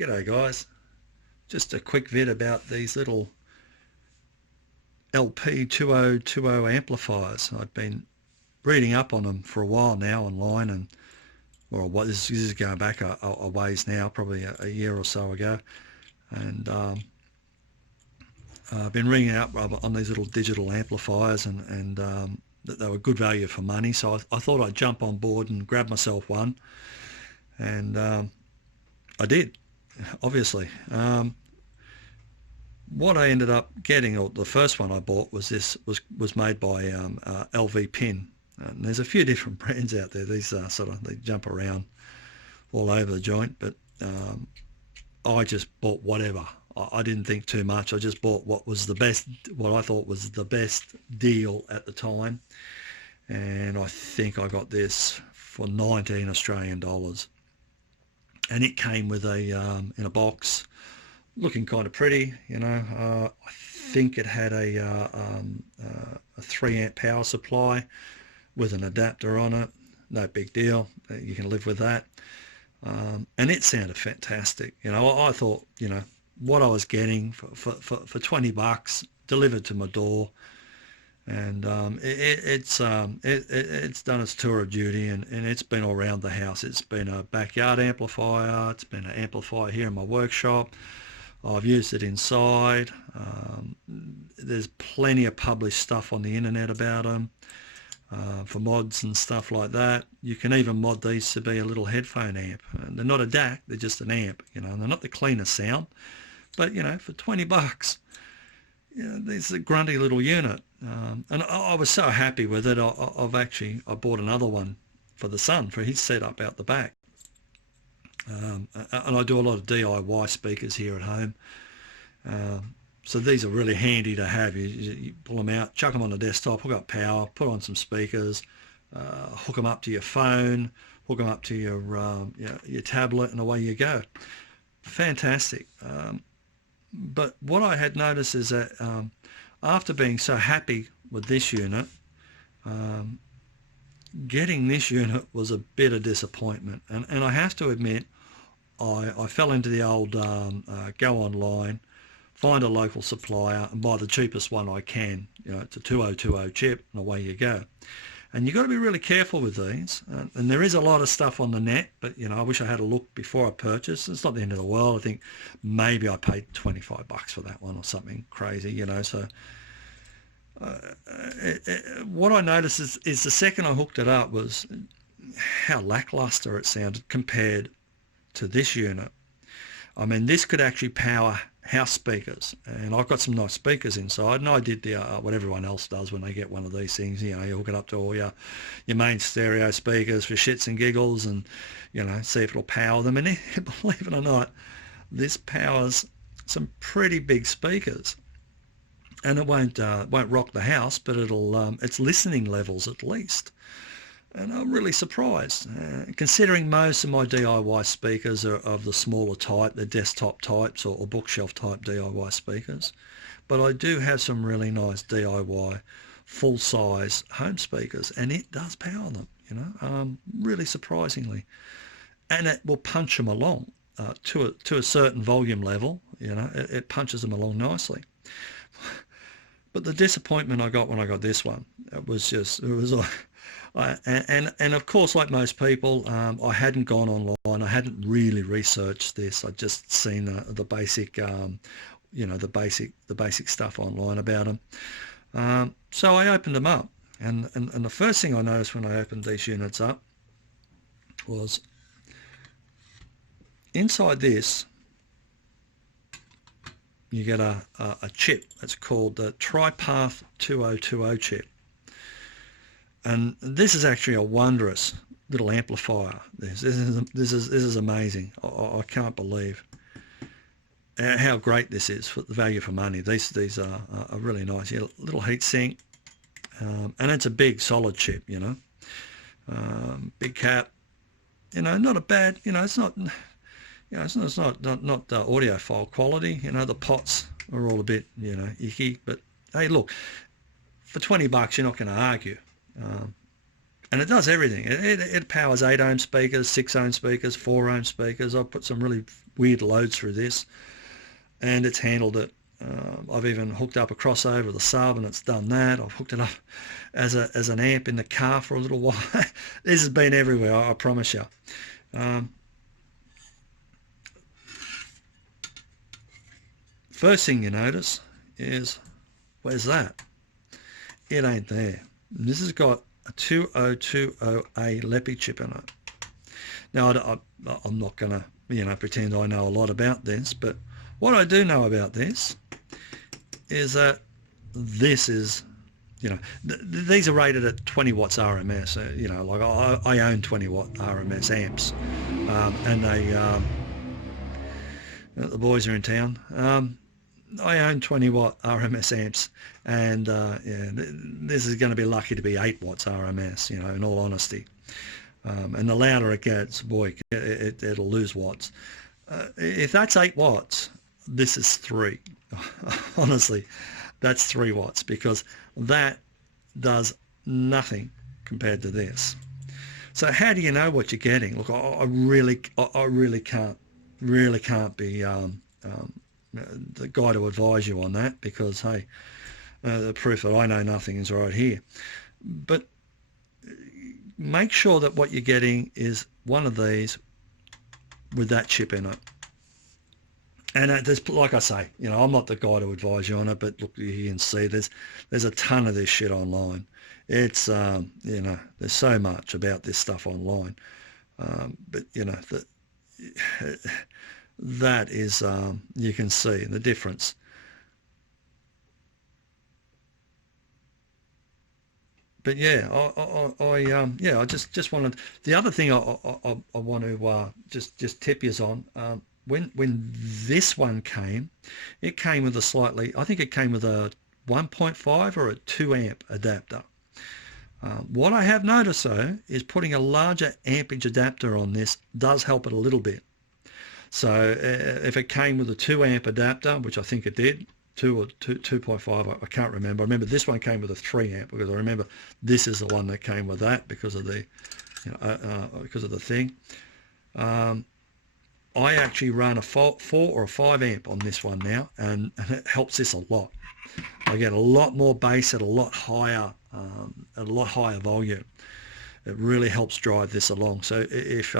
G'day guys, just a quick vid about these little Lepy2020 amplifiers. I've been reading up on them for a while now online, and this is going back a ways now, probably a year or so ago, and I've been reading up on these little digital amplifiers, and that they were good value for money, so I thought I'd jump on board and grab myself one, and I did, obviously. What I ended up getting, or the first one I bought, was made by LV Pin, and there's a few different brands out there. These they jump around all over the joint, but I just bought whatever. I didn't think too much. I just bought what I thought was the best deal at the time, and I think I got this for 19 Australian dollars, and it came with a in a box, looking kind of pretty, I think it had a 3 amp power supply with an adapter on it. No big deal, you can live with that. And it sounded fantastic. I thought, what I was getting for 20 bucks delivered to my door, and it's done its tour of duty, and it's been all around the house. It's been a backyard amplifier, it's been an amplifier here in my workshop. I've used it inside. There's plenty of published stuff on the internet about them for mods and stuff like that. You can even mod these to be a little headphone amp. And they're not a DAC, they're just an amp. And they're not the cleanest sound, but for 20 bucks, there's a grunty little unit. And I was so happy with it. I bought another one for the son for his setup out the back. And I do a lot of DIY speakers here at home, so these are really handy to have. You pull them out, chuck them on the desktop, hook up power, put on some speakers, hook them up to your phone, hook them up to your tablet, and away you go. Fantastic. But what I had noticed is that after being so happy with this unit, getting this unit was a bit of disappointment, and I have to admit, I fell into the old go online, find a local supplier and buy the cheapest one I can. It's a 2020 chip, and away you go. And you've got to be really careful with these, and there is a lot of stuff on the net, but I wish I had a look before I purchased. It's not the end of the world. I think maybe I paid 25 bucks for that one or something crazy, so what I noticed is the second I hooked it up was how lackluster it sounded compared to this unit. I mean, this could actually power house speakers, and I've got some nice speakers inside, and I did the what everyone else does when they get one of these things. You hook it up to all your main stereo speakers for shits and giggles, and see if it'll power them. And believe it or not, this powers some pretty big speakers. And it won't rock the house, but it'll its listening levels at least. And I'm really surprised, considering most of my DIY speakers are of the smaller type, the desktop types or bookshelf type DIY speakers. But I do have some really nice DIY full-size home speakers, and it does power them, really surprisingly. And it will punch them along to a certain volume level. It punches them along nicely. But the disappointment I got when I got this one, it was and of course, like most people, I hadn't gone online. I hadn't really researched this. I'd just seen the basic, the basic stuff online about them. So I opened them up, and the first thing I noticed when I opened these units up was inside this, you get a chip. It's called the Tripath 2020 chip. And this is actually a wondrous little amplifier. This is amazing. I can't believe how great this is for the value for money. These are really nice. Little heat sink, and it's a big solid chip. Big cap. Not a bad. It's not. It's not audiophile quality. The pots are all a bit icky. But hey, look, for 20 bucks, you're not going to argue. And it does everything. It powers 8 ohm speakers, 6 ohm speakers, 4 ohm speakers. I've put some really weird loads through this, and it's handled it. I've even hooked up a crossover with a sub, and it's done that. I've hooked it up as an amp in the car for a little while. This has been everywhere, I promise you. First thing you notice is, where's that? It ain't there. This has got a 2020a Lepy chip in it. Now, I'm not going to, pretend I know a lot about this, but what I do know about this is that this is, these are rated at 20 watts RMS. Like I own 20 watt RMS amps, and the boys are in town. I own 20 watt RMS amps, and this is going to be lucky to be 8 watts RMS, in all honesty. And the louder it gets, boy, it'll lose watts. If that's 8 watts, this is 3. Honestly, that's 3 watts, because that does nothing compared to this. So how do you know what you're getting? Look, I really can't be the guy to advise you on that, because hey, the proof that I know nothing is right here. But make sure that what you're getting is one of these with that chip in it. And there's, like I say, I'm not the guy to advise you on it, but look, you can see there's a ton of this shit online. It's there's so much about this stuff online, but that is, you can see the difference. But yeah, I just wanted. The other thing I want to just tip you on. When this one came, it came with I think it came with a 1.5 or a 2 amp adapter. What I have noticed though is putting a larger ampage adapter on this does help it a little bit. So if it came with a 2 amp adapter, which I think it did, 2 or 2.5, I can't remember. I remember this one came with a 3 amp, because I remember this is the one that came with that because of the thing. I actually run a 4 or a 5 amp on this one now, and it helps this a lot. I get a lot more bass at a lot higher volume. It really helps drive this along. So if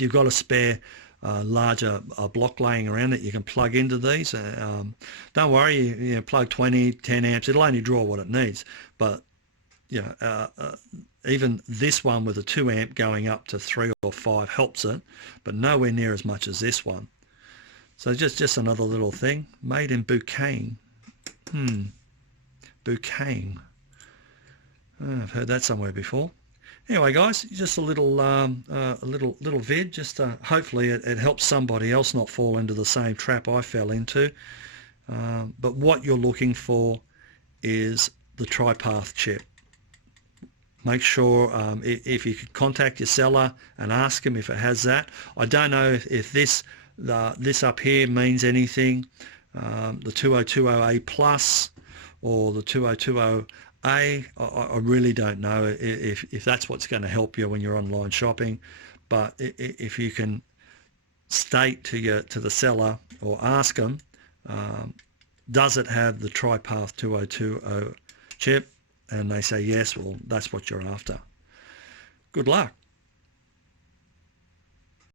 you've got a spare larger block laying around that you can plug into these, don't worry, you plug 20, 10 amps, it'll only draw what it needs. But even this one with a 2 amp going up to 3 or 5 helps it, but nowhere near as much as this one. So just another little thing. Made in Bouquet. Bouquet. I've heard that somewhere before. Anyway, guys, just a little vid. Just hopefully it helps somebody else not fall into the same trap I fell into. But what you're looking for is the Tripath chip. Make sure if you could contact your seller and ask him if it has that. I don't know if this up here means anything. The 2020a plus or the 2020a. I really don't know if that's what's going to help you when you're online shopping. But if you can state to the seller or ask them, does it have the Tripath 2020 chip? And they say yes, well, that's what you're after. Good luck.